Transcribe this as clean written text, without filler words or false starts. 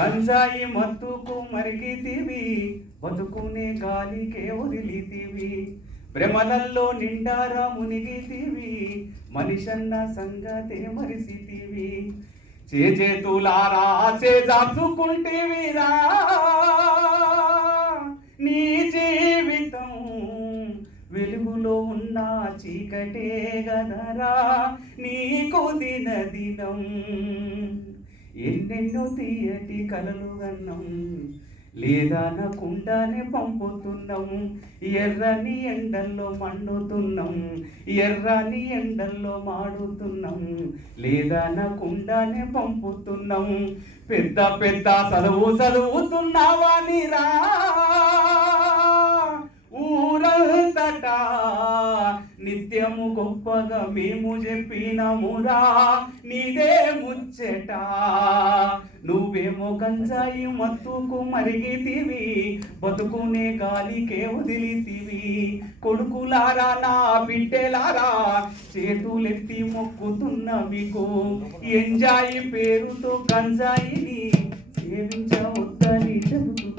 గంజాయి మత్తుకు మరిగితివి, బతుకునే గాలికే వదిలితివి. భ్రమలల్లో నిండారా మునిగితివి, మనిషన్న సంగతే మరిసితివి. చేతులారా చేజార్చుకుంటేవిరా, నీ జీవితం వెలుగులో ఉన్న చీకటే గదరా నీకు దినదినం. ఎన్నెన్నో తీయటి కలలు గన్నం, లేదనకుండానే పంపుతున్నాం. ఎర్రని ఎండల్లో మండుతున్నాం, ఎర్రని ఎండల్లో మాడుతున్నాం. లేదనకుండానే పంపుతున్నాం. పెద్ద పెద్ద చదువుతున్నావా నీరా, ఊరంతటా నిత్యము గొప్పగా మేము చెప్పినమురా నీదే ముచ్చట. నువ్వేమో గంజాయి మత్తుకు మరిగితివి, బతుకునే గాలికే వదిలితివి. కొడుకులారా నా బిడ్డలారా చేతులెత్తి మొక్కుతున్న మీకు, ఎంజాయి పేరుతో గంజాయిని సేవించవద్దని చెబుతూ